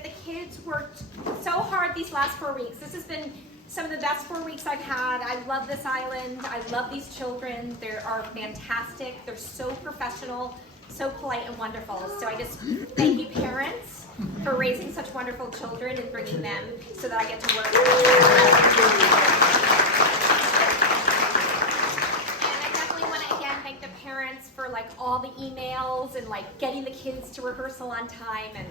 that the kids worked so hard these last 4 weeks. This has been some of the best 4 weeks I've had. I love this island. I love these children. They are fantastic. They're so professional, so polite and wonderful. So I just thank you parents for raising such wonderful children and bringing them so that I get to work with them. And I definitely want to again thank the parents for like all the emails and like getting the kids to rehearsal on time and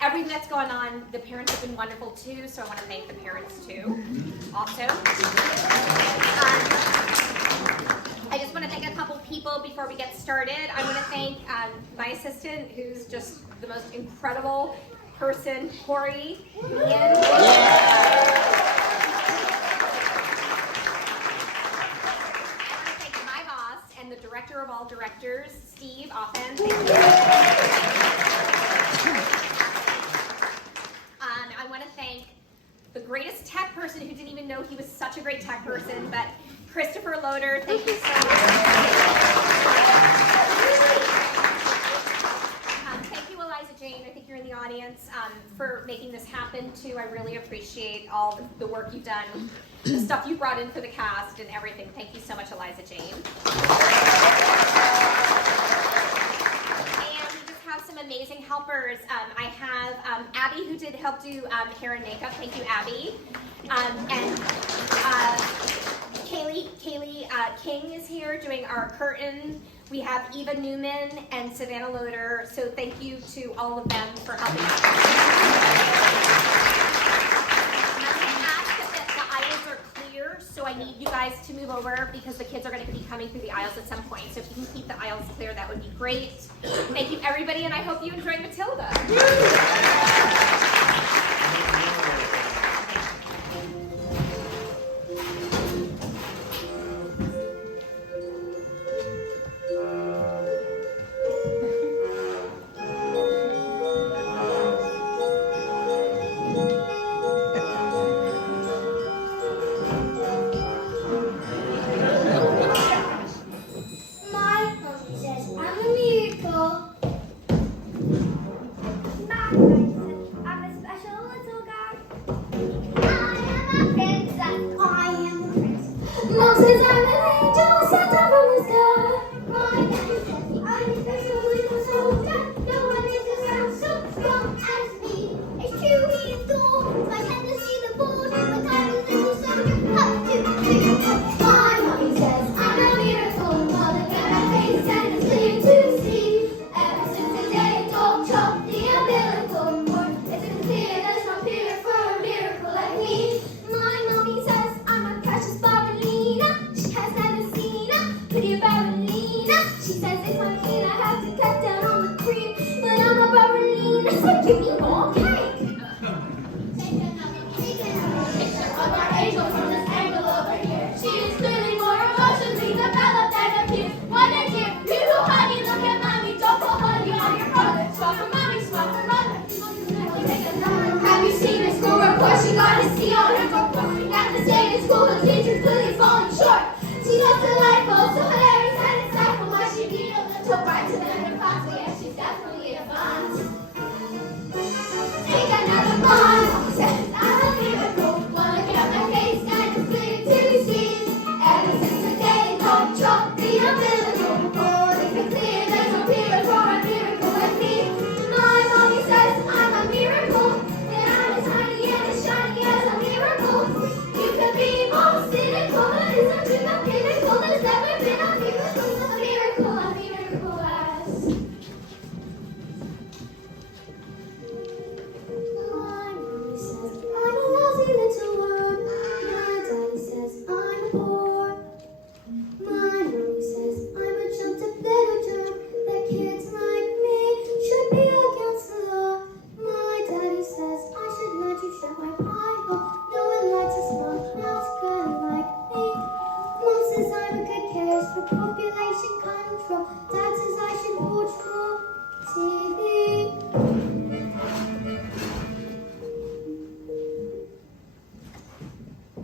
everything that's going on. The parents have been wonderful too, so I want to thank the parents too also. I just want to thank a couple people before we get started. I want to thank my assistant, who's just the most incredible person, Corey. Ian. I want to thank my boss and the director of all directors, Steve Offen. I want to thank the greatest tech person who didn't even know he was such a great tech person, but Christopher Loader, thank you so much. Thank you, Eliza Jane. I think you're in the audience for making this happen too. I really appreciate all the work you've done, the stuff you brought in for the cast and everything. Thank you so much, Eliza Jane. And we just have some amazing helpers. I have Abby, who did help do hair and makeup. Thank you, Abby. And Kaylee King is here doing our curtain. We have Eva Newman and Savannah Loader. So thank you to all of them for helping us. The aisles are clear, so I need you guys to move over because the kids are going to be coming through the aisles at some point. So if you can keep the aisles clear, that would be great. Thank you, everybody, and I hope you enjoy Matilda.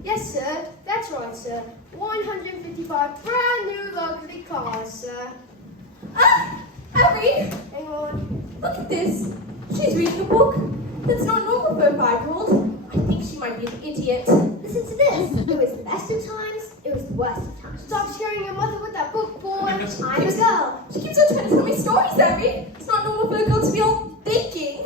Yes, sir. That's right, sir. 155 brand new luxury cars, sir. Ah! Abby! Hang on. Look at this. She's reading a book. That's not normal for a 5-year-old. I think she might be an idiot. Listen to this. It was the best of times, it was the worst of times. Stop scaring your mother with that book, boy. I'm a girl. She keeps on trying to tell me stories, Abby. It's not normal for a girl to be all thinking.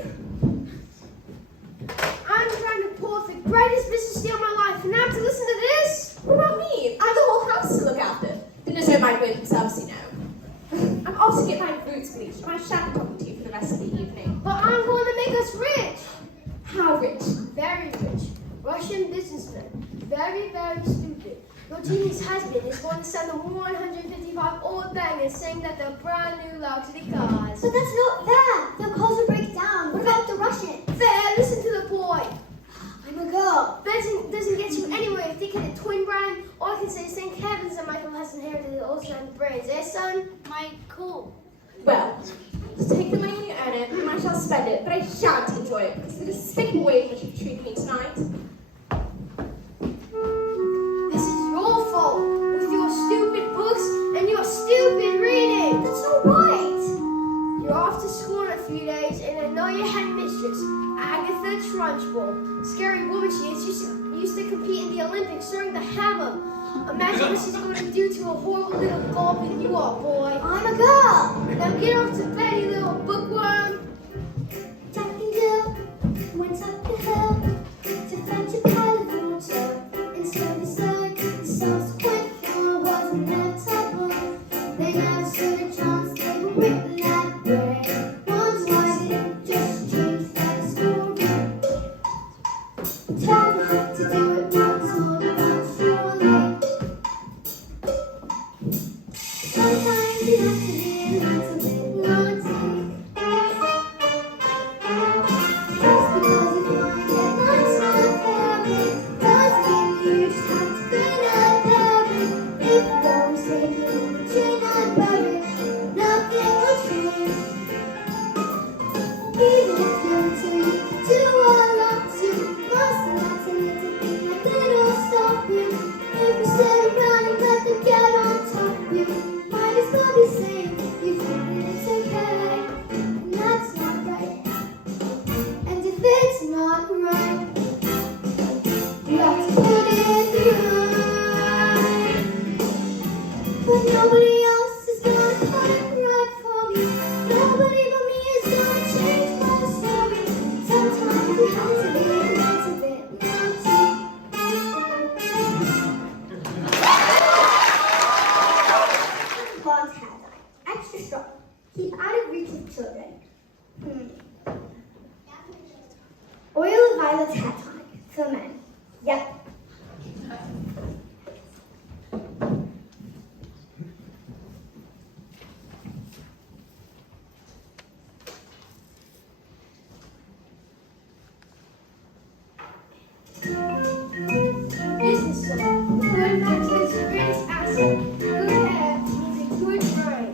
I'm trying to pull off the greatest business deal of my life, and now I have to listen to this? What about me? I have the whole house to look after. Goodness don't mind going themselves, you know. I'm off to get my roots bleached, and I shan't be talking to you for the rest of the evening. But I'm going to make us rich. How rich? Very rich. Russian businessman. Very, very stupid. Your genius husband is going to send them 155 old bangers saying that they're brand new luxury cars. But that's not fair. Their cars will break down. What about the Russian? Fair, listen to the boy. I'm a girl. Doesn't get you anywhere if they get a twin brand. Or I can say St. Kevin's and Michael has inherited the old strand brains. Eh, son? Michael. Well, just take the money when you earn it, and I shall spend it, but I shan't enjoy it because of the despicable way in which you've treated me tonight. This is your fault with your stupid books and your stupid reading. That's not right. You're off to school in a few days, and I know your headmistress, Agatha Trunchbull. Scary woman she is. Used to compete in the Olympics throwing the hammer. Imagine what she's going to do to a horrible little gulping you are, boy. I'm a girl. Now get off to bed, you little bookworm. Jack and Jill went up the hill to fetch a pail of water. And slowly said the subsequent floor wasn't their trouble. They never stood a chance. They were written that way. Once why they just changed that story. Tell them how to do it once all about surely. Sometimes you have to be a little bit naughty. Just because you find it that's not very, doesn't mean you just have to grin and bear it. If you always take it on the chin and bear it, nothing will change. Even if you're too weak to do a lot to, must let a little bit like little stop you. If you sit around and let them get on top of you, might as well be safe. You think that it's okay, and that's not right. And if it's not right, you have to put it right. But nobody else is gonna put it right for me. Nobody but me is gonna change my story. Sometimes you have to be a little bit naughty. Blonde hair dye. Extra strong. Keep out of reach of children. Oil of violets hair tonic. For men. Yep. Business song. Good night to his greatest asset. Good hair means a good brain.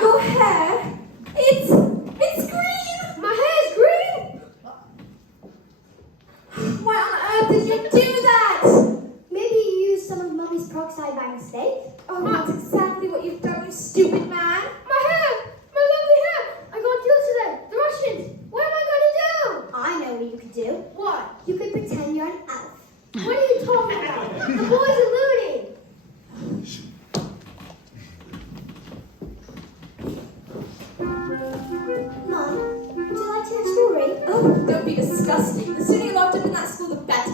Your hair? It's green! My hair's green? Why on earth did you do that? Maybe you used some of Mummy's peroxide by mistake. Oh, that's exactly what you've done, you stupid man. My hair! My lovely hair! I got deals today. The Russians! What am I going to do? I know what you could do. What? You could pretend you're an elf. What are you talking about? The boys are looting. Mom, would you like to hear a story? Oh, don't be disgusting. The sooner you're locked up in that school, the better.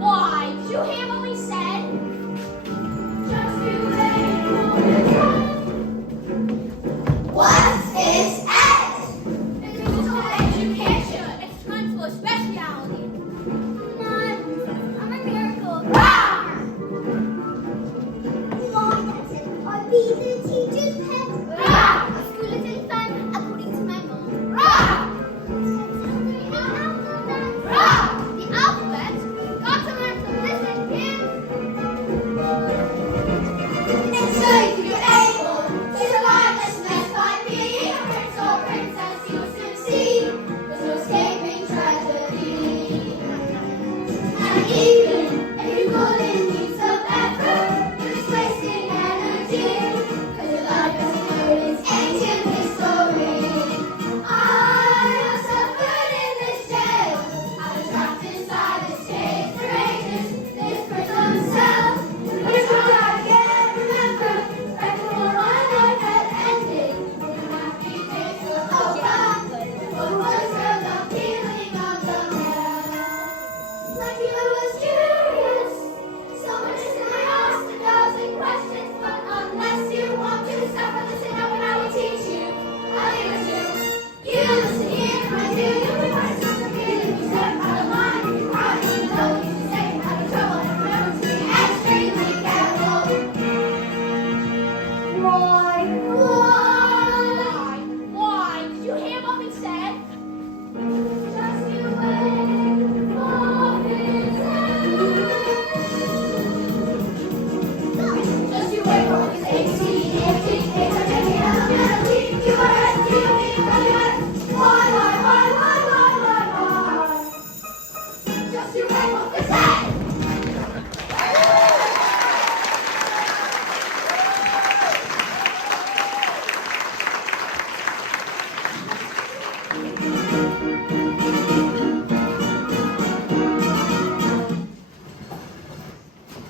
Why? Did you hear what we said? Just you wait for the time. What is it? Physical education. It's time for speciality. Come on, I'm a miracle. Roar! Mom, that's it. I'll be the teacher's pet. Roar! A school is in fun, according to my mom. Roar! Roar! The alphabet. Got to learn to listen, kids. And so if you're able to survive this mess by being a prince or princess, you'll soon see there's no escaping tragedy. And even if you couldn't use some effort, you're just wasting energy, 'cause your life as you know it is ancient history. I have suffered in this jail. I was trapped inside this cage for ages. This prison cell, which one I can't remember. Back before my life had ended. Happy days were over. What was the feeling of the hell? Like I was curious. So much is in my asked a thousand questions, but unless you want to suffer, listen up and I will teach you. I'll leave it to you. You listen here, I do. You'll be fine, it's not the feeling you step out of line. You cry, you know you should stay out of trouble, and remember to be extremely careful. Why? Why? Why? Did you hear what we said? Just you wait for his end. Just you wait for his 18, 18, 18, elementary. You are ready, you need to be ready. Why? Just you wait for his end.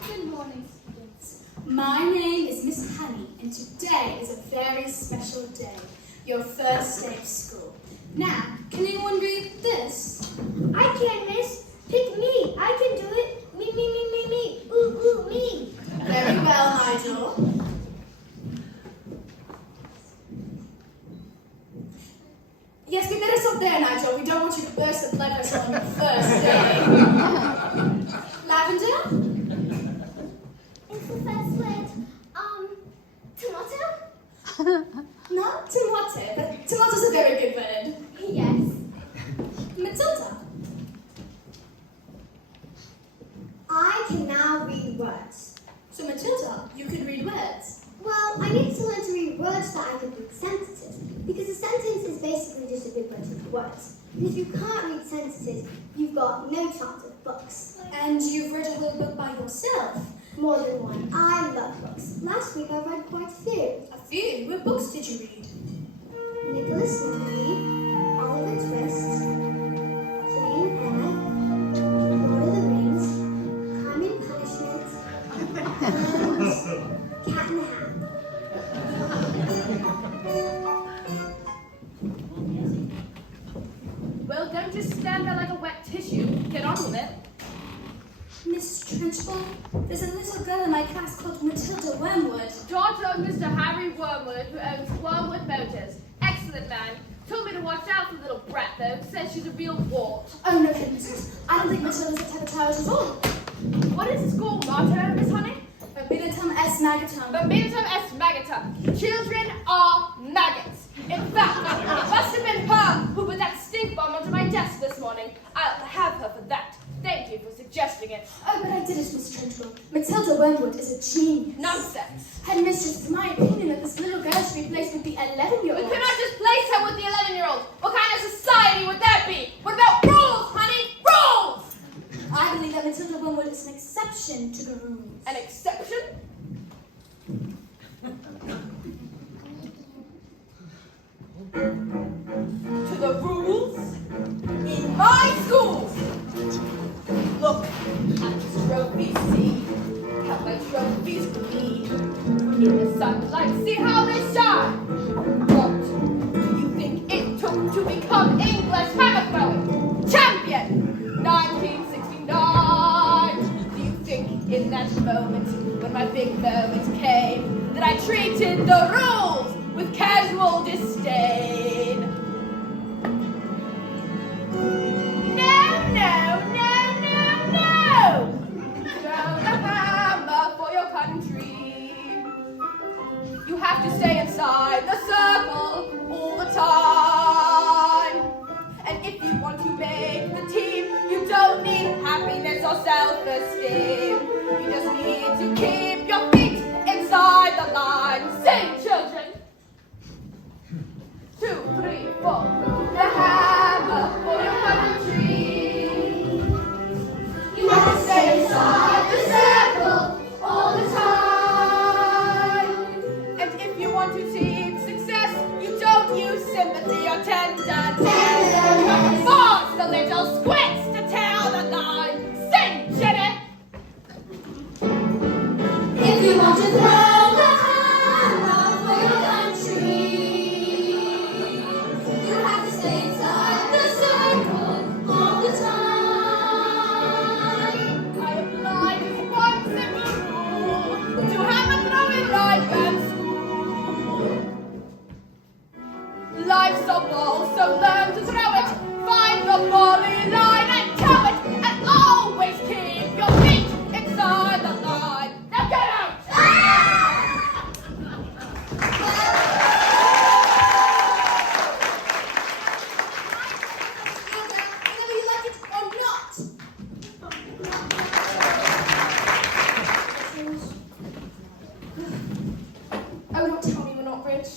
Good morning, students. My name is Miss Honey, and today is a very special day, your first day of school. Now, can anyone read this? I can, miss. Pick me. I can do it. Me. Ooh, me. Very well, Nigel. Yes, we better stop there, Nigel. We don't want you to burst the blood vessel on your first day. Lavender? It's the first word. Tomato? Not tomato, but tomato's a very good word. Yes. Matilda? I can now read words. So Matilda, you can read words. Well, I need to learn to read words that I can read sentences, because a sentence is basically just a big bunch of words. And if you can't read sentences, you've got no chance of books. And you've read a whole book by yourself. More than one. I love books. Last week I read quite a few. A few? What books did you read? Nicholas Nickleby, Oliver Twist, Jane Eyre, Lord of the Rings, Crime and Punishment, and Cat in the Hat. Well, don't just stand there like a wet tissue. Get on with it. Miss Trenchbull, there's a little girl in my class called Matilda Wormwood. Daughter of Mr. Harry Wormwood, who owns Wormwood Motors. Excellent man. Told me to watch out for the little brat, though. Says she's a real wart. Oh, no, headmistress. I don't think Matilda's a type of towers at all. What is the school motto, Miss Honey? Binatum es magatum. Baptism est magata. Children are maggots. In fact, it must have been her who put that stink bomb onto my desk this morning. I'll have her for that. Thank you for suggesting it. Oh, but I did it, Miss Trenchbull. Matilda Wormwood is a genius. Nonsense. Headmistress, it's my opinion that this little girl should be placed with the We 11-year-old. could not just place her with the 11-year-old. What kind of society would that be? What about rules, honey? Rules! I believe that Matilda Wormwood is an exception to the rules. An exception? To the rules in my school. Look at this trophy, see how my trophies gleam in the sunlight. See how they shine. What do you think it took to become English hammer throwing? moment, when my big moment came, that I treated the rules with casual disdain. No, no, no, no, no! Throw the hammer for your country. You have to stay inside the circle all the time. And if you want to make the team, you don't need happiness or self-esteem. You just need to keep your feet inside the line. Sing, children! 2, 3, 4. The hammer for your country. You have to stay inside the circle all the time. And if you want to see success, you don't use sympathy or tenderness. Force the little squits to tell the line. Sing, Jenny! If you want to throw the hammer for your country, you have to stay inside the circle all the time. I applied this one simple rule to hammer throwing life and school. Life's a ball, so learn to throw it. Find the volley line and throw it, and always keep your feet inside the line. Now get out! Whether you like it or not. Oh, don't tell me we're not rich.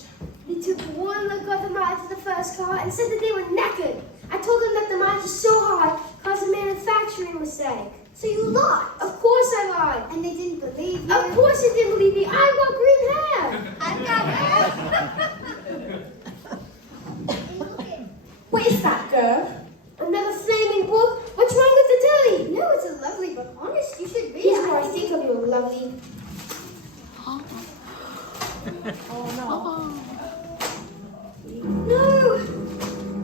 They took one look at the miles of the first car and said that they were naked. I told them that the miles are so high caused a manufacturing mistake. So you lied. Of course I lied. And they didn't believe you. Of course they didn't believe me. I've got green hair. I've got hair. What is that, girl? Another flaming book. What's wrong with the telly? No, it's a lovely book. Honest, you should read Here's it. what I think of you, lovely. No,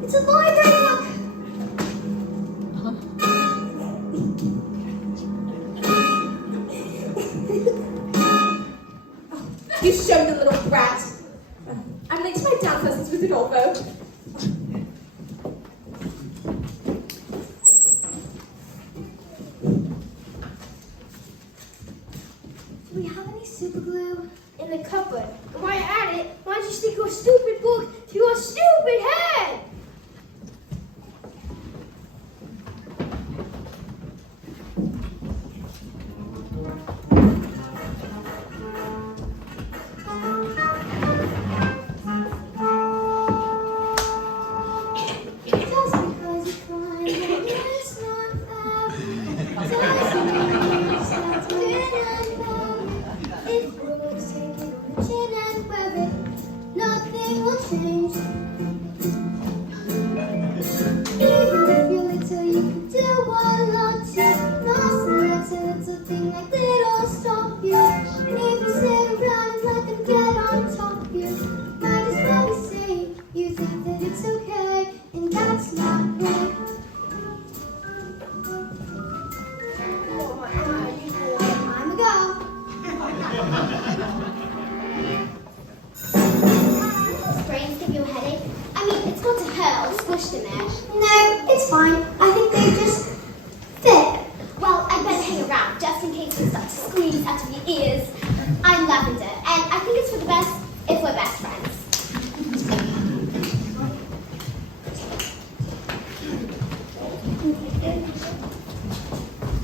it's a library book. You showed the little brat. I'm late to my dance lessons with Adolfo. Do we have any super glue? In the cupboard. And while you're at it, why don't you stick your stupid book to your stupid head? Just because you find that it's not fair doesn't mean you start to grin and bear. If you always take it on the chin and wear it, nothing will change. Even if you're little, you can do one or two. Lost a little thing like that'll stop you. And if you sit around and let them get on top of you, might as well be saying you think that it's okay, and that's not right. Time to go. Brains give you a headache. I mean, it's not to hurt or squished in there. No, it's fine. I think they just fit. Well, I better hang around just in case you start to squeeze out of your ears. I'm Lavender, and I think it's for the best if we're best friends.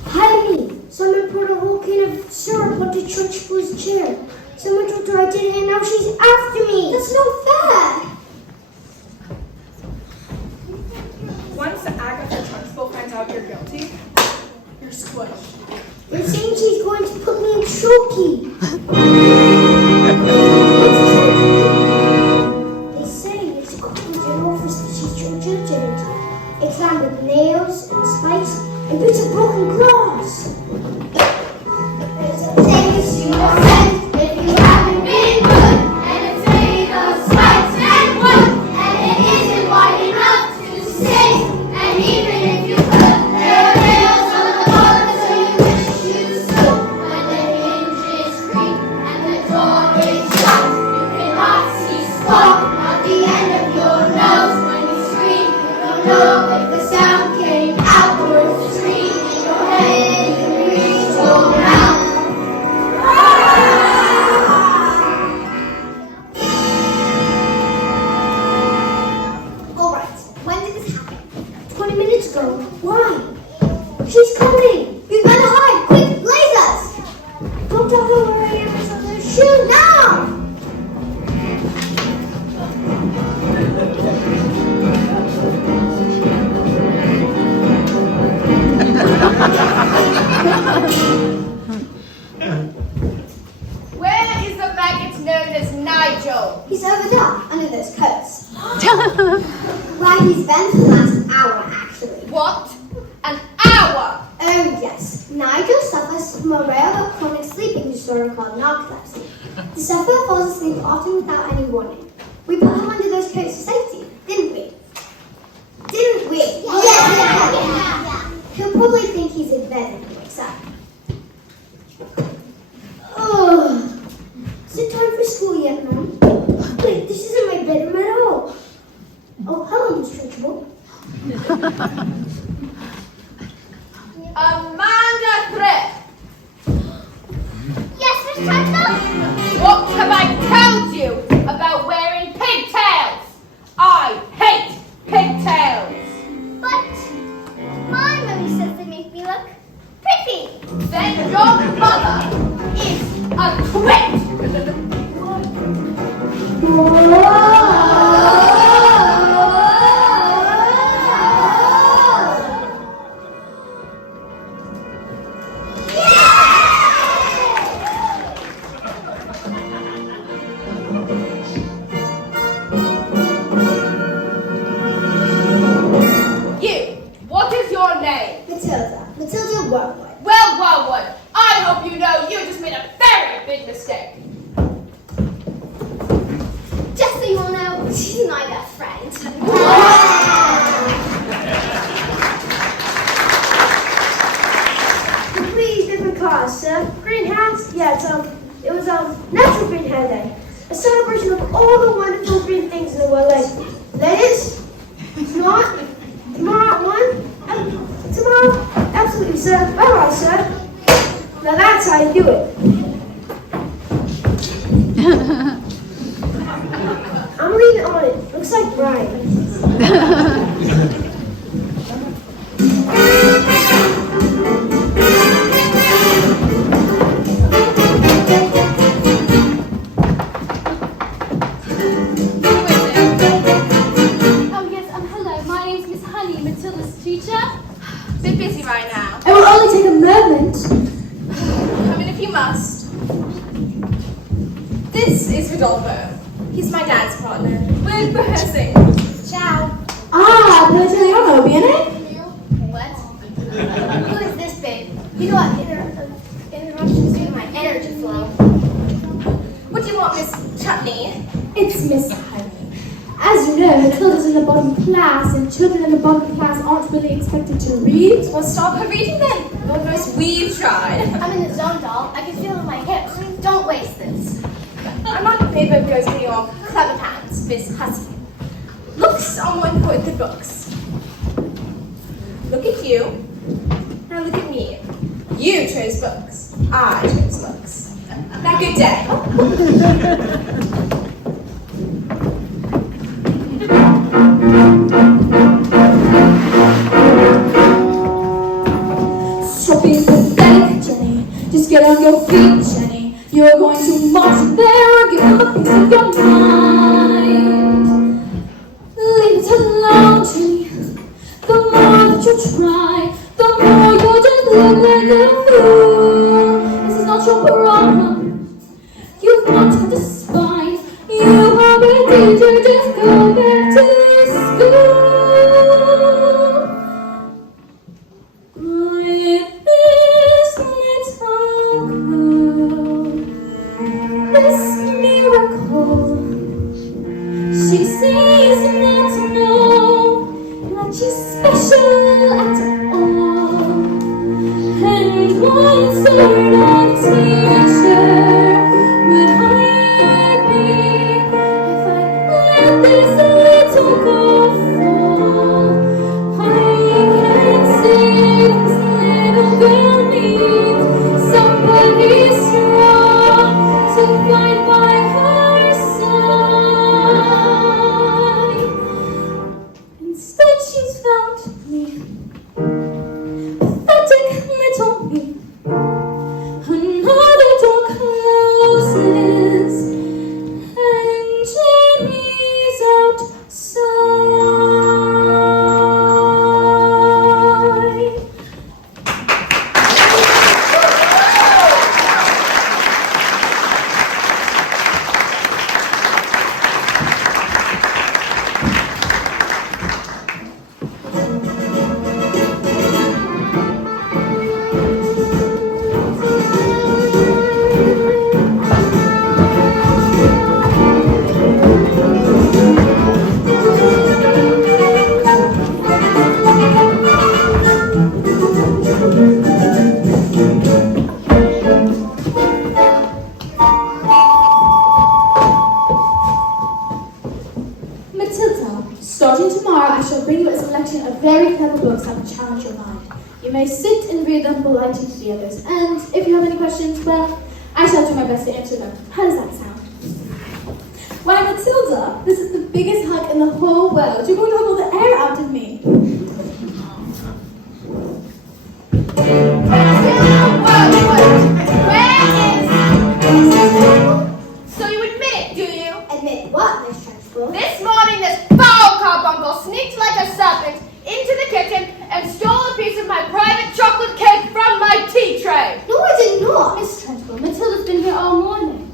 Heidi, someone put a whole can of syrup onto Trunchbull's chair. Someone told her I did it and now she's after me. That's not fair. Once Agatha Trunchbull finds out you're guilty, you're squished. They're saying she's going to put me in Choky. They say it's a an office that she's judged in. It's lined with nails and spikes and bits of broken glass. Take a super sense if you haven't been good, and it's made of spikes and wood, and it isn't wide enough to sing. And even if you could, there are nails on the bottom, so you wish you stood. And then you She's gone. Why? She's coming. We better hide. Quick, lasers! Don't tell her where I am or something. Shoot now! Where is the maggot known as Nigel? He's over there, under those coats. Why, he's been for the last hour, actually. What? An hour? Oh, yes. Nigel suffers from a rare chronic sleeping disorder called narcolepsy. The sufferer falls asleep often without any warning. We put him under those coats for safety, didn't we? Didn't we? Yeah. He'll probably think he's in bed when he wakes up. Oh, is it time for school yet, Mom? Wait, this isn't my bedroom at all. Oh, hello, Miss Trunchbull. Amanda Thrift. Yes, Miss Trunchbull? What have I told you about wearing pigtails? I hate pigtails. But my mummy says they make me look pretty. Then your mother is a twit. You, what is your name? Matilda. Matilda Wormwood. Well, Wildwood, I hope you know you just made a very big mistake. Just so you all know, she's my best friend. Completely different cause, sir. Green hats? Yeah, it was Natural Green Hat Day. A celebration of all the wonderful green things in the world. Like lettuce, tomorrow, absolutely, sir. Bye-bye, sir. Now that's how you do it. I'm leaving on it. Looks like Brian. Oh yes, hello. My name's Miss Honey, Matilda's teacher. Bit busy right now. It will only take a moment. Come in if you must. This is Rodolfo. He's my dance partner. We're rehearsing. Ciao. Ah, pero italiano, viene? What? Who is this babe? You know what? Interruptions to my energy flow. What do you want, Miss Chutney? It's Miss Honey. As you know, Matilda's in the bottom class, and children in the bottom class aren't really expected to read. Well, stop her reading then. Lord knows we've tried. I'm in the zone, doll. I can feel it in my hips. Don't waste this. I'm not the paper goes to your clever hands, Miss Hussey. Looks are more important than books. Look at you. Now look at me. You chose books. I chose books. Now good day. Stop being pathetic, Jenny. Just get on your feet, Jenny. You're going to march there, give them a piece of your mind. Leave it alone, Jenny. The more that you try, the more you'll just look like a fool. This is not your problem. You've got to despise. You are a teacher, just go back to school. With this little girl, this miracle, she seems not to know that she's special at all. And one sort of teacher to challenge your mind. You may sit and read them politely to the others, and if you have any questions, well, I shall do my best to answer them. How does that sound? Why, Matilda, this is the biggest hug in the whole world. You're going to hug all the air out of me. So you admit it, do you? Admit what, Miss Trunchbull? This morning, this foul carbuncle sneaked like a serpent into the kitchen and stole a piece of my private chocolate cake from my tea tray. No, I did not. Miss Trunchbull, Matilda's been here all morning.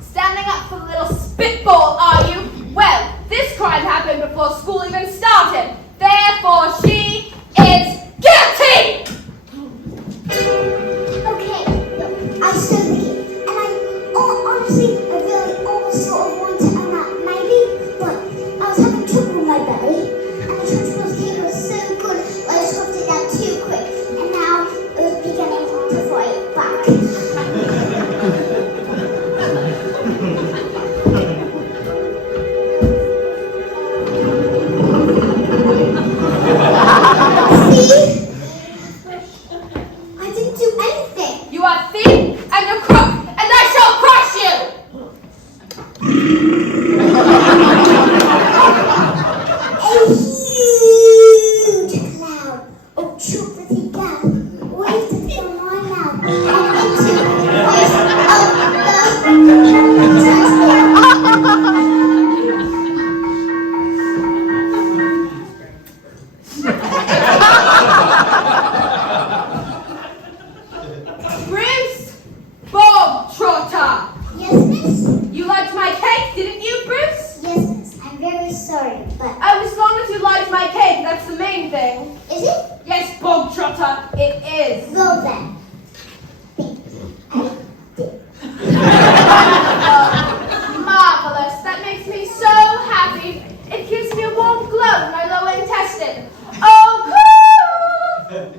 Standing up for the little spitball, are you? Well, this crime happened before school even started. Therefore, she is guilty! Okay, look, I stood the kid, and honestly, I really almost sort of wanted to own that maybe, but I was having trouble with my belly, and the Trunchbull's cake was so good, I just scoffed it down too quick, and now it was beginning to fight back. See? I didn't do anything. You are a thief and a crook, and I shall crush you! A huge cloud of chocolatey gas wafted from my mouth and into the face of the Bruce Bogtrotter! Yes, miss? You liked my cake, didn't you, Bruce? Yes, miss. I'm very sorry, but Oh, as long as you liked my cake, that's the main thing. is it? Yes, Bogtrotter, it is. Well then. Marvelous. That makes me so happy. It gives me a warm glow in my lower intestine. Oh, cool!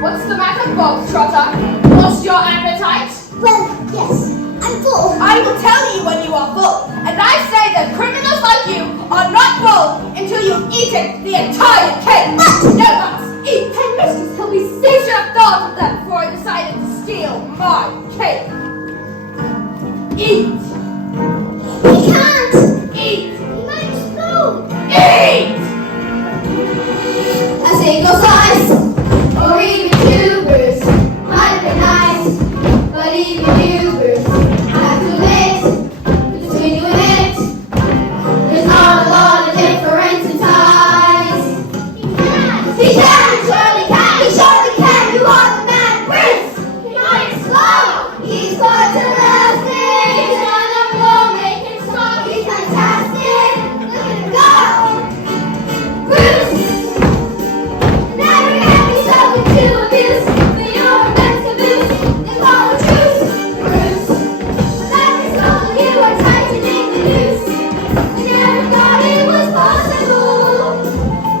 What's the matter, Bogtrotter? Lost your appetite? Well, yes, I'm full. I will tell you when you are full. And I say that criminals like you are not full until you've eaten the entire cake. No buts. Eat. Hey, mistress, can we see? You should have thought of that before I decided to steal my cake. Eat. We can't. Eat. You might explode. Eat. A single slice, or even two, Bruce, might be nice, but even you, Bruce, have to admit, between you and it, there's not a lot of difference in size. He can, surely can, he surely can, you are the man, Bruce. He might explode, he's got to last it, he's gonna blow, make him strong, he's fantastic, look at him go. Bruce! Never get me talking to abuse, but you're meant to lose. They call the truth, Bruce. That is all you are tightening the noose. I never thought it was possible,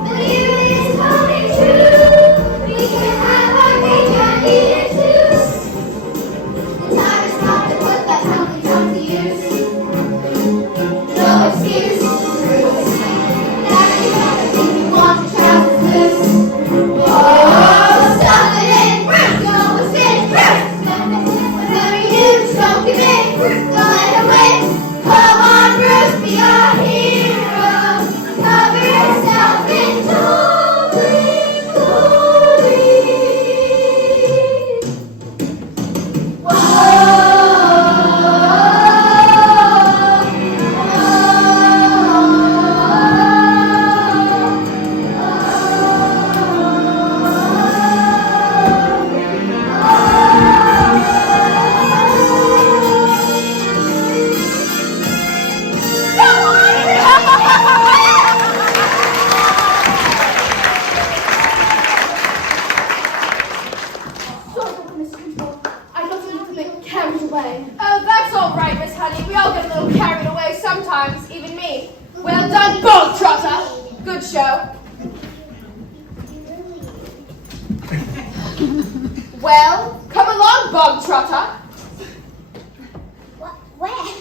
but here it is coming true. We can have our cake and eat it too. The time has come to put that Humpty Dumpty to use. No excuse, Bruce. Now you don't think you want your trousers loose. Oh, stuff it in, Bruce. Go and spin, Bruce. Whatever you do, don't give in, Bruce. Don't let it win. Come on, Bruce, be our hero. Cover yourself in glory, glory. Sorry, Miss Trunchbull. I got a little bit carried away. Oh, that's all right, Miss Honey. We all get a little carried away sometimes, even me. Well done, Bogtrotter. Good show. Well, come along, Bogtrotter. Where?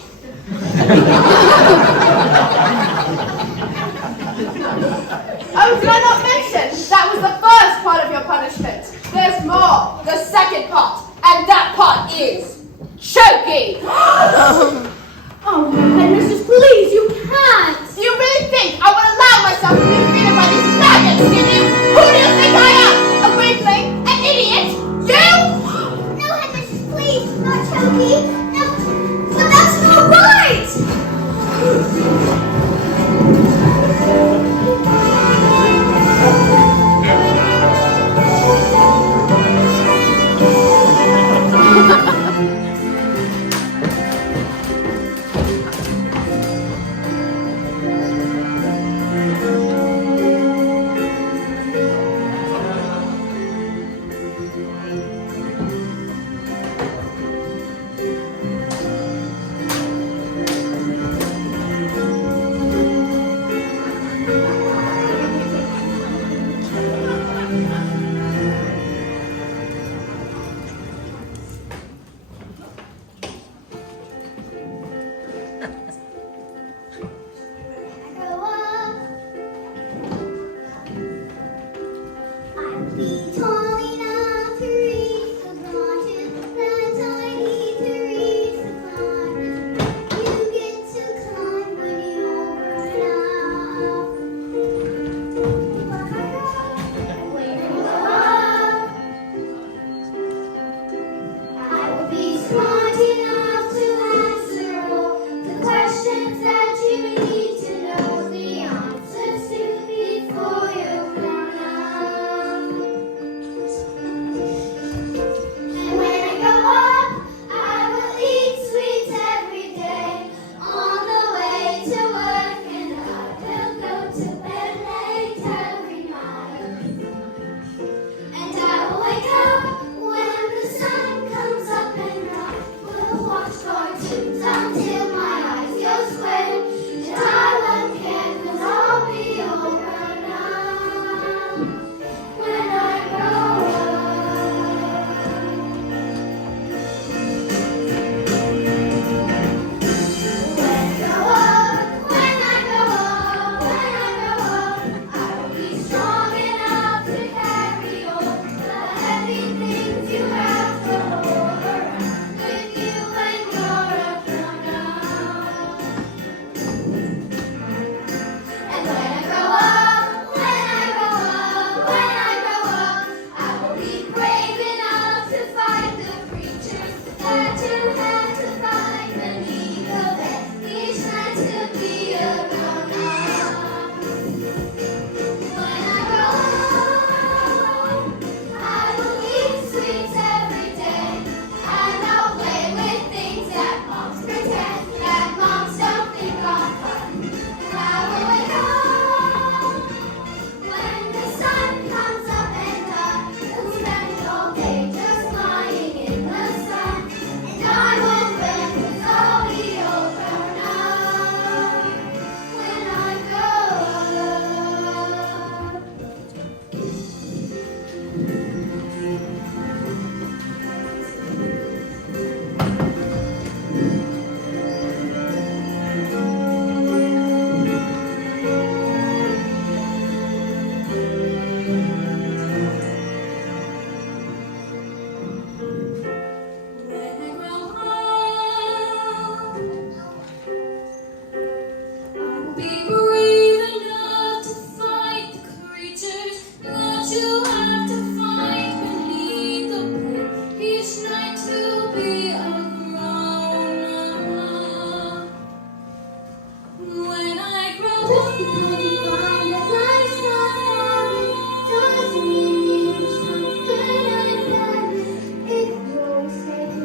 Just because you find that life's not heaven doesn't mean you stop good and heaven. If you always take the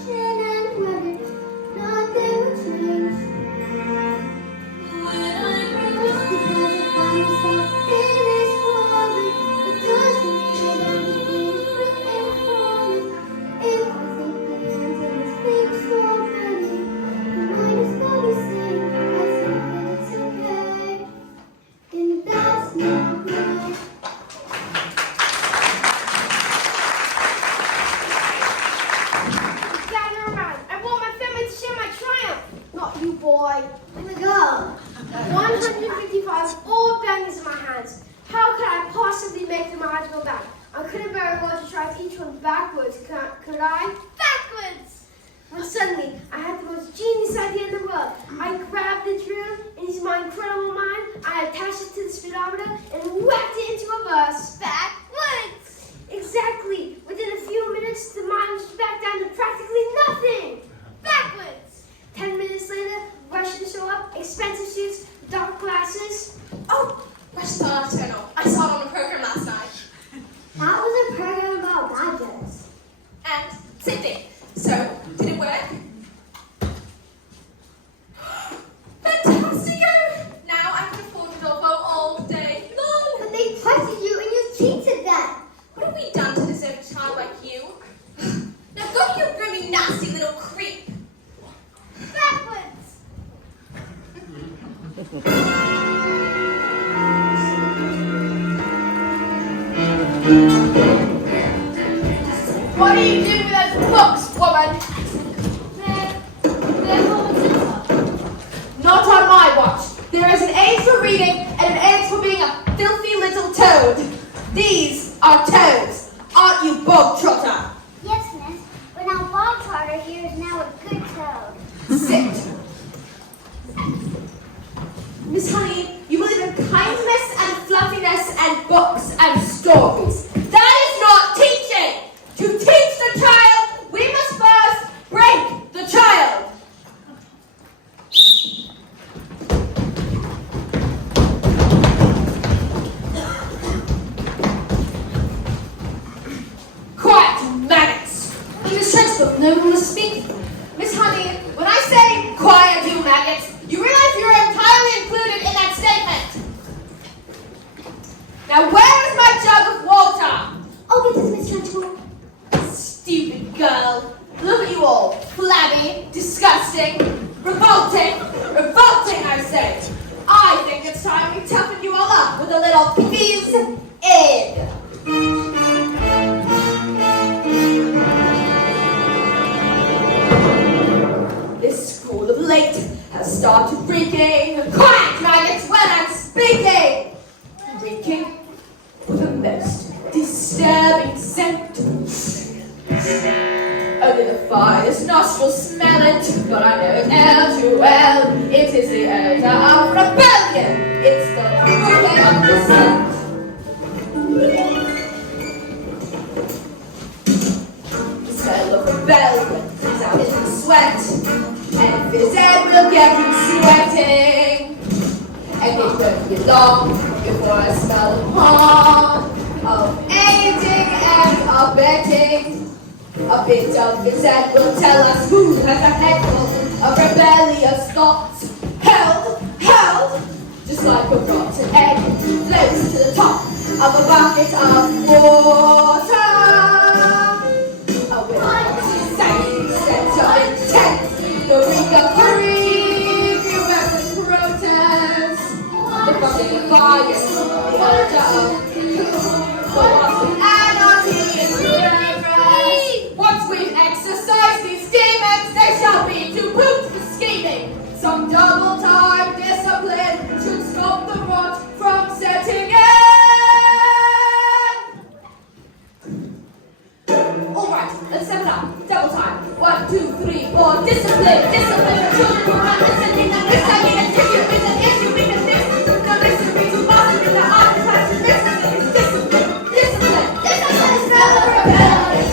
chin and weather, nothing will change. When I grow Just up, because I find myself in this water, it doesn't mean that everything is written for me. If I think the end of this thing's already, the mind is slowly saying, I think that it's okay. And that's not right. Gather around. I want my family to share my triumph. Not you, boy. Let me go. 155 old bangers in my hands. How could I possibly make them eligible back? I couldn't very well to try each one backwards, could I? Backwards! When suddenly, I had the most genius idea in the world. I grabbed the drill, and using my incredible mind, I attached it to the speedometer and whacked it into reverse. Backwards! Exactly. Within a few minutes, the mileage was back down to practically nothing. Backwards! 10 minutes later, Russians show up, expensive suits, dark glasses. Oh, Russians are nocturnal. I saw it on the program last night. That was a program about badgers. And same thing. So, did it work? Fantastico! Now I can afford Rodolfo all day long. But they tested you and you cheated them. What have we done to deserve a child like you? Now go, you grooming, nasty little creep. Backwards! What are you doing with those books, woman? they're for Matilda. Not on my watch. There is an age for reading and an age for being a filthy little toad. These are toads. Aren't you, bog trotter? Yes, miss. But now Bob Trotter here is now a good toad. Sit. Miss Honey, you believe in kindness and fluffiness and books and stories. That is not teaching. To teach the child, we must first break the child. Quiet, you maggots. In this textbook, no one will speak. Miss Honey, when I say quiet, you maggots, you realize you're entirely included in that statement. Now, where is my jug of water? I'll get this, Miss Trunchbull. Stupid girl. Look at you all. Flabby, disgusting, revolting, I say. I think it's time we toughen you all up with a little fizz egg. This school of late has started freaking. Quiet, maggots, when I'm speaking. Freaking with a most disturbing scent. Only the finest nostrils smell it, but I know it all too well. It is the odor of rebellion. It's the fruit of the sun. The smell of rebellion is out in the sweat, and if it's dead, will get you sweating. And it won't be long before I smell the harm of aiding and abetting. A bit of Gazette will tell us who has a head full of rebellious thoughts. Held, just like a rotten egg, floats to the top of a bucket of water. A wind sank sense of intent, the ring of grief, irreverent protest, the bucket of fire, the altar of the anarchy and progress. Once we've exorcised these demons, they shall be to boot for scheming. Some double-time discipline should stop the rot from setting in. All right, let's step it up. Double time. 1, 2, 3, 4. Discipline. Discipline. The children who are listening. The listening is issue is an issue because this the mystery to bother in the heart is has to listen. Discipline. Discipline. Discipline is not a rebellion.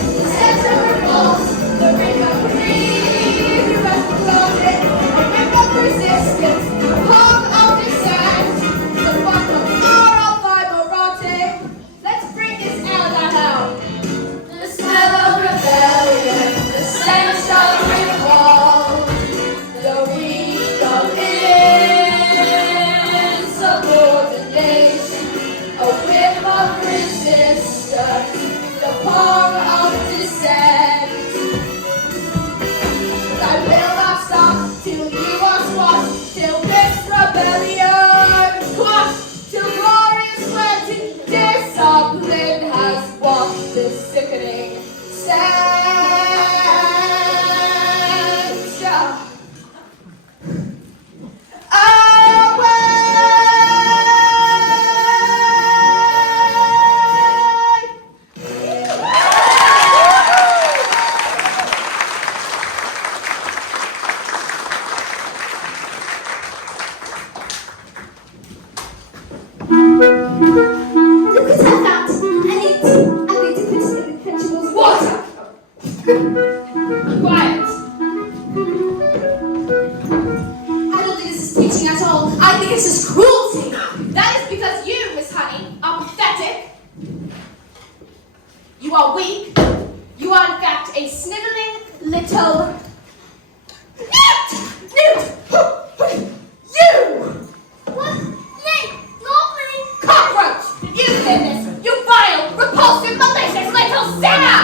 The ring of grief, you must close it. A ring of resistance, a hog of dissent. Look what I found. I'm going to put it in the principal's water. Quiet. I don't think this is teaching at all. I think it's just cruelty. That is because you, Miss Honey, are pathetic. You are weak. You are in fact a sniveling little Newt! Newt! You! What? Nick, not me. Cockroach! You did this! You vile, repulsive, malicious little sinner!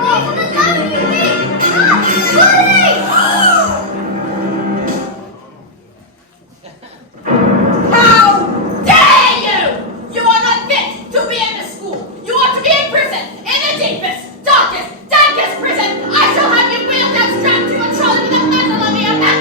Leave him alone, you mean? Bully! How dare you! You are not fit to be in this school. You ought to be in prison, in the deepest, darkest, dankest prison. I shall have you wheeled out strapped to a trolley with a muzzle over your mouth.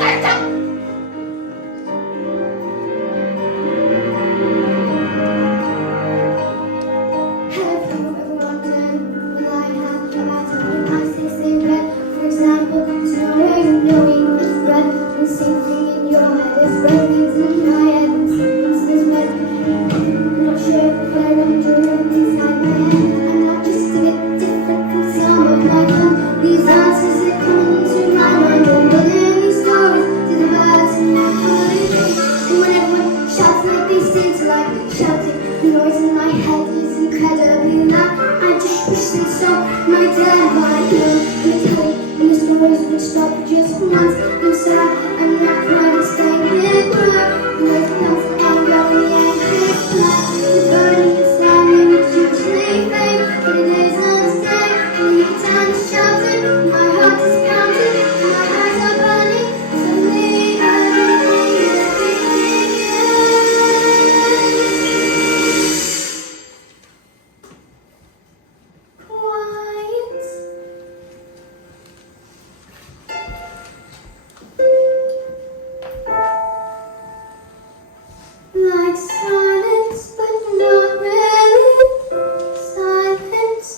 Hello, everyone doing? Will I have a matter when I say red? For example, there's no way of knowing it's red. The same thing in your head is red. It's in my head. It's red. I'm not sure if I wonder inside my head. I'm not just a bit different from some of my friends. These answers that come into my mind are building these stories to the birds and my family. And when everyone shouts like they seem to like shouting, the noise in my head is incredibly loud. I just wish they stopped my dead right now. And the stories would stop just once. I'm sad, I'm not quite explaining why. The noise becomes anger and the anger is black. The burning inside me would usually fade, but it isn't today. And every time it's shouting, my heart is pounding, my eyes are burning. Suddenly everything is quiet. Like silence, but not really silence.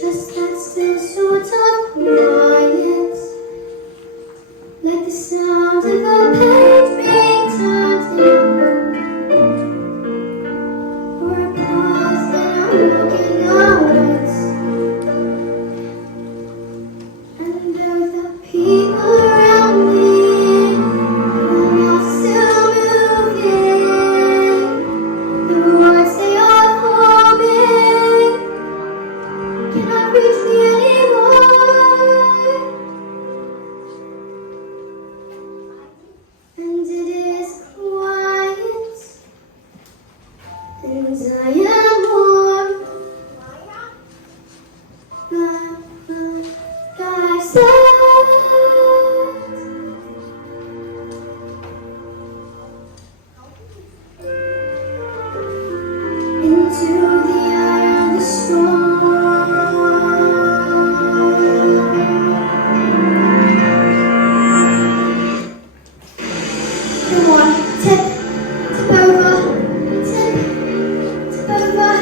Just that still sort of quiet, like the sound of a page being turned in, or a pause in a walking hours. And though the people around me are not still moving, the words they are forming cannot reach me anymore. And it is quiet, and I am warm. I said into the eye of the storm. Come on, tip over, tip over.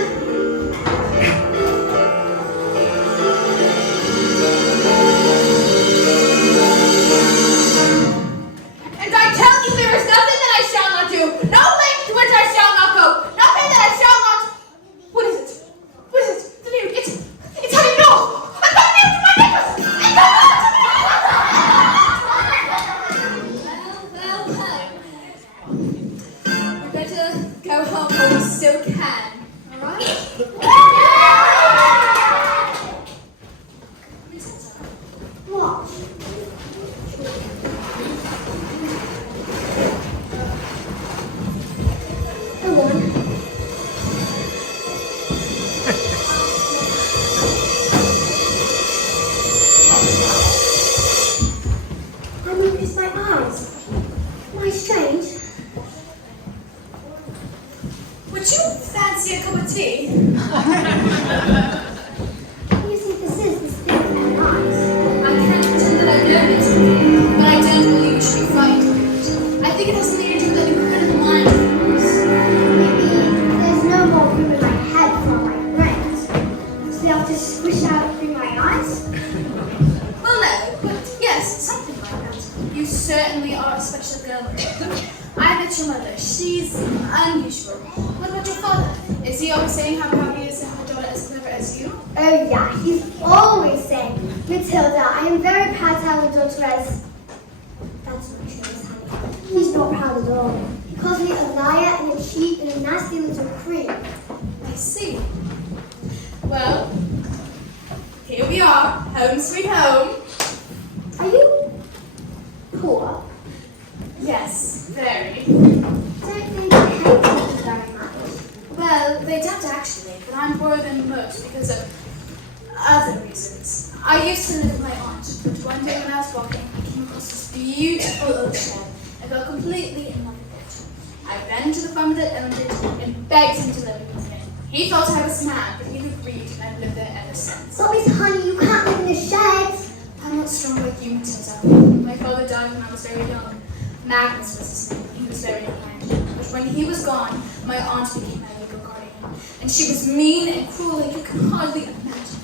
certainly are a special girl. I met your mother. She's unusual. What about your father? Is he always saying how proud he is to have a daughter as clever as you? Oh yeah, he's always saying, Matilda, I am very proud to have a daughter as... That's not true, Miss Honey. He's not proud at all. He calls me a liar and a cheat and a nasty little creep. I see. Well, here we are, home sweet home. Are you poor? Yes, very. Don't they hate you very much? Well, they don't actually, but I'm poorer than most because of other reasons. I used to live with my aunt, but one day when I was walking, I came across this beautiful old shed. I fell completely in love with it. I ran to the farmer that owned it and begged him to let me live in it. He thought I was mad, but he agreed, and I've lived there ever since. But Miss Honey, you can't live in a shed. I'm not strong like you, Matilda. My father died when I was very young. Magnus was his name. He was very kind. But when he was gone, my aunt became my legal guardian. And she was mean and cruel like you can hardly imagine.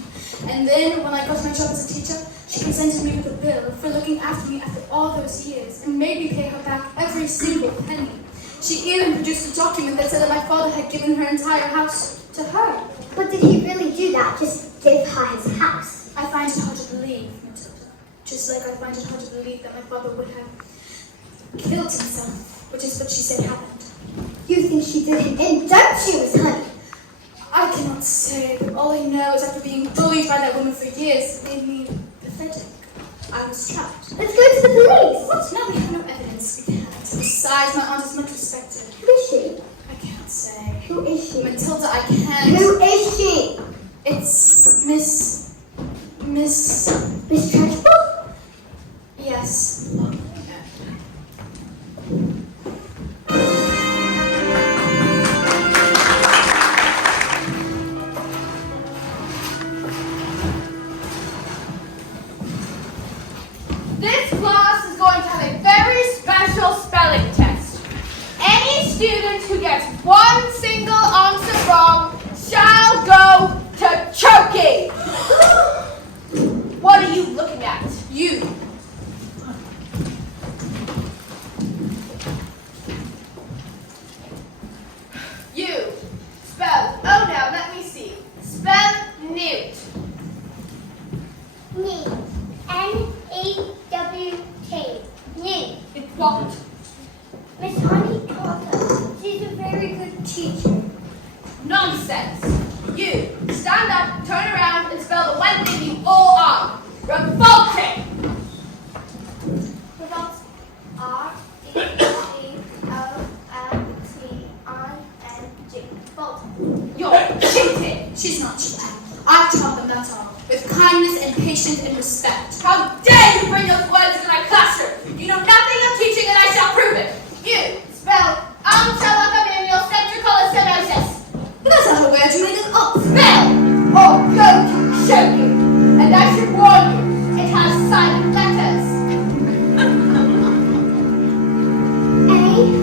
And then, when I got my job as a teacher, she presented me with a bill for looking after me after all those years and made me pay her back every single penny. She even produced a document that said that my father had given her entire house to her. But did he really do that? Just give her his house? I find it hard to believe, Matilda. Just like I find it hard to believe that my father would have killed himself, which is what she said happened. You think she did it, and don't you, Miss Honey? I cannot say, but all I know is after being bullied by that woman for years, it made me pathetic. I was trapped. Let's go to the police. What? No, we have no evidence. We can't. Besides, my aunt is much respected. Who is she? I can't say. Who is she? Matilda, I can't. Who is she? It's Miss Trunchbull? Yes. This class is going to have a very special spelling test. Any student who gets one single answer wrong shall go to choking. What are you looking at? You. You. Spell. Oh, now let me see. Spell newt. Me. N-E-W-T. Me. It's what? Miss Honey Carter. She's a very good teacher. Nonsense. You. Stand up, turn around, and spell the one thing you all are. Revolting. Revolt. R-E-V-O-L-T-I-N-G. Revolt. You're cheating. She's not cheating. I taught them, that's all. With kindness and patience and respect. How dare you bring those words into my classroom? You know nothing of teaching and I shall prove it. You. Spell stenosis. But that's not a word, you made it up. Spell or go to choking. And I should warn you, it has silent letters. A-M-C-H-E-L-L-A.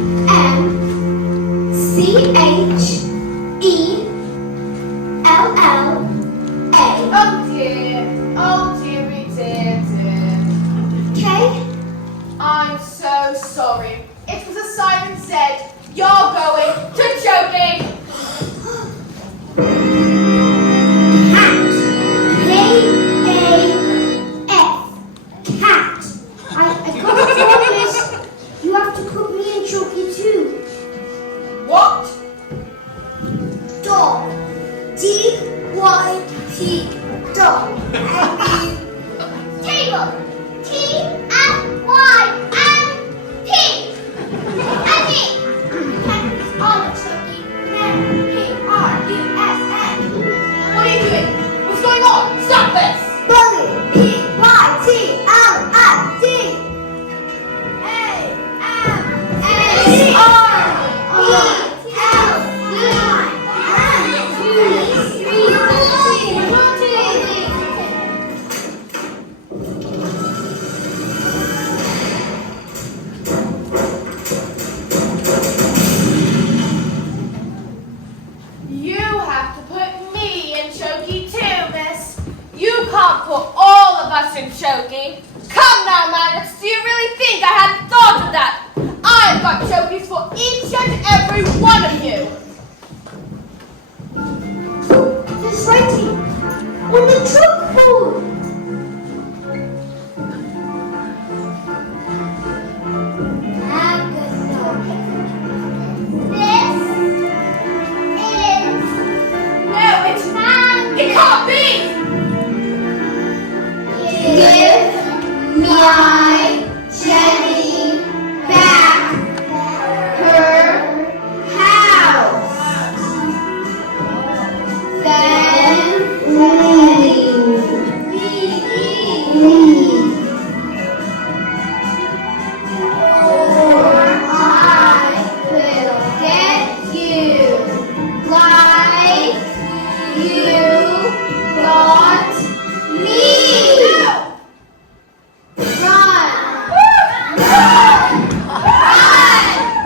Oh dearie dear. K. I'm so sorry. It was a Simon said, you're going to choking. Cat. K-A-F. Cat. I got to promise. You have to put me in choky too. What? Dog. D-Y-T. Dog. Table. T-F-Y-M-P. Annie. Campus on the choky. P-R-U-S-N. What are you doing? What's going on? Stop this! Bully. P-Y-T-L-I-D. You have to put me in choky too, miss. You can't put all of us in choky. Come now, Maddox, do you really think I had one of you. That's right, team. On the truck code. It can't be! Give my Jenny back her house. Then leave. Or I will get you like you got me. Run! Run!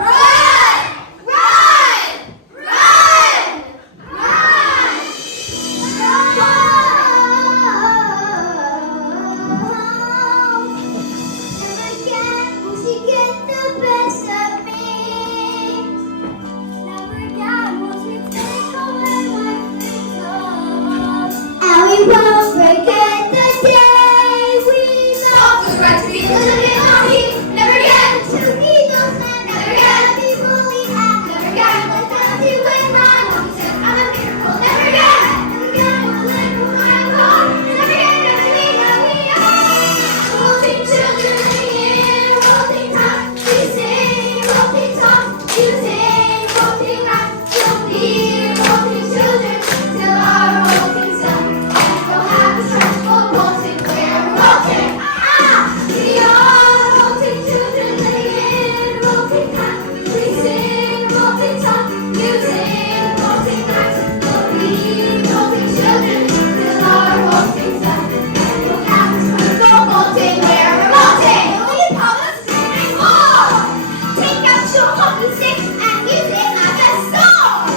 Run! Run! Run! Run! Run! Never again will she get the best of me. Never again will she take away my freedom. And we won't forget the day we lost the right to be living on heat. Never again to be those men. Never again to be bullied at. Never again to let them see when Ron says I'm a miracle. Never again. Never again will live who I'm called. Never again to be what we are. Rolling children singing, rolling top. We sing, rolling top. You sing, rolling rap. You'll be rolling children till our rolling sun. And we'll have a stressful rolling where we're rolling. We are rolling children singing, rolling top. We sing, rolling top. You sing, rolling rap. You'll be rolling children till our rolling sun. And we'll have a stressful rolling where we're rolling. We call us screaming more. Take out your hockey stick and use it as a sword.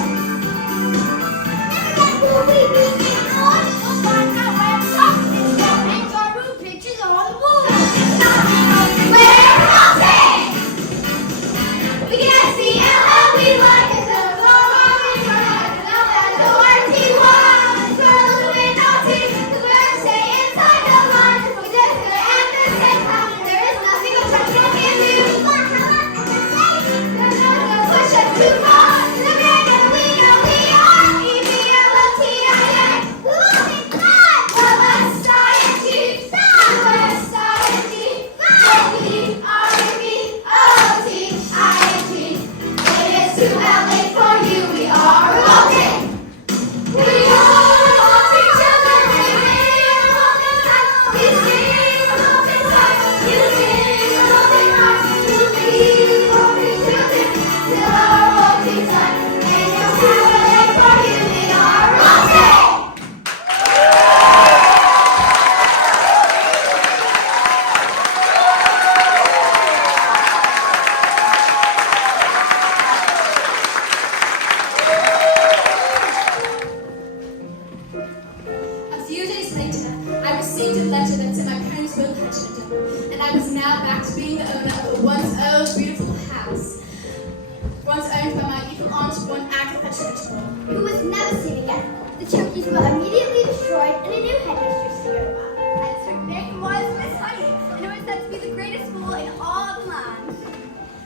Never again will we be ignored. We'll find out where the top is. We'll hang our root pictures on the wall. It's not where we're rolling. We can see how we like it. The roaring ride. Now that the RT one. Girls we're naughty. The birds stay inside the line. We did it at the same time. There is nothing a truck can do. Push us too far. The man we know we are. E-B-L-O-T-I-N. Losing time. The West Side Chiefs. The West Side Chiefs. E-R-E-B-O-T-I-N-G. It is too late for you. We are rolling. We are rolling children. We sing rolling time. We sing rolling time. You sing rolling heart. You sing rolling children. Till our rolling time. And it's too late for you. We are rolling. A few days later, I received a letter that said my parents both had children, and I was now back to being the owner of the once old beautiful house, once owned by my evil aunt, one Agatha Churchill. Who was never seen again. The turkeys were immediately destroyed and a new headmistress took over. And her name was Miss Honey, and it was said to be the greatest school in all the land.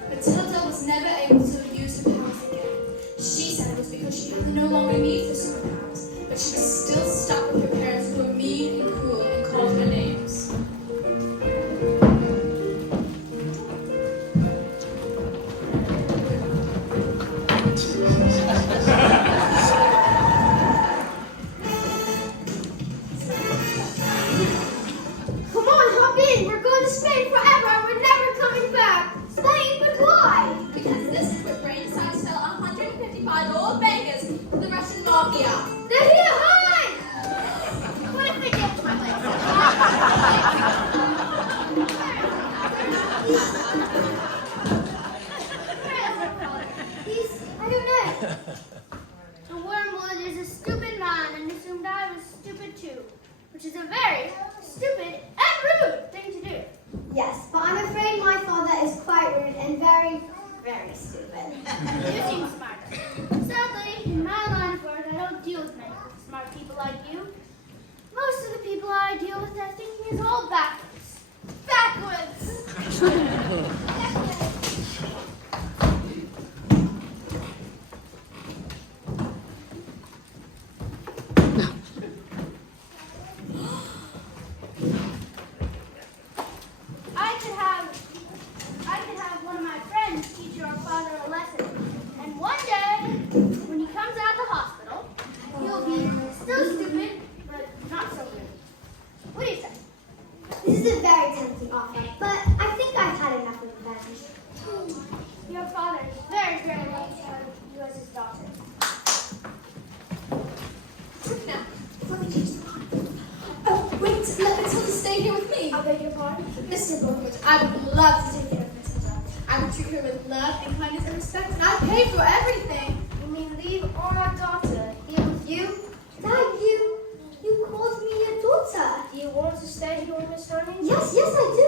Matilda was never able to use her powers again. She said it was because she had no longer need for superpowers, but she was still stuck with her parents who were mean and cruel and called her names. Come on, hop in. We're going to Spain forever and we're never coming back. Spain, but why? Because this is where Brain decided to sell 155 old bangers to the Russian mafia. They're here, hide! What if they get my legs? I don't know. The wormwood is a stupid man and assumed I was stupid too, which is a very stupid and rude thing to do. Yes, but I'm afraid my father is quite rude and very, very stupid. You seem smarter. is a very tempting offer, but I think I've had enough of revenge. Your father is very, very lucky to have you as his daughter. Now, let me change the mind. Oh, wait, let Matilda stay here with me. I beg your pardon? Mr. Borowicz, I would love to take care of Matilda. I would treat her with love and kindness and respect, and I'd pay for everything. You mean leave our daughter here with you? Dad, you called me your daughter. Do you want to stay here with Miss Honey? Yes, I do.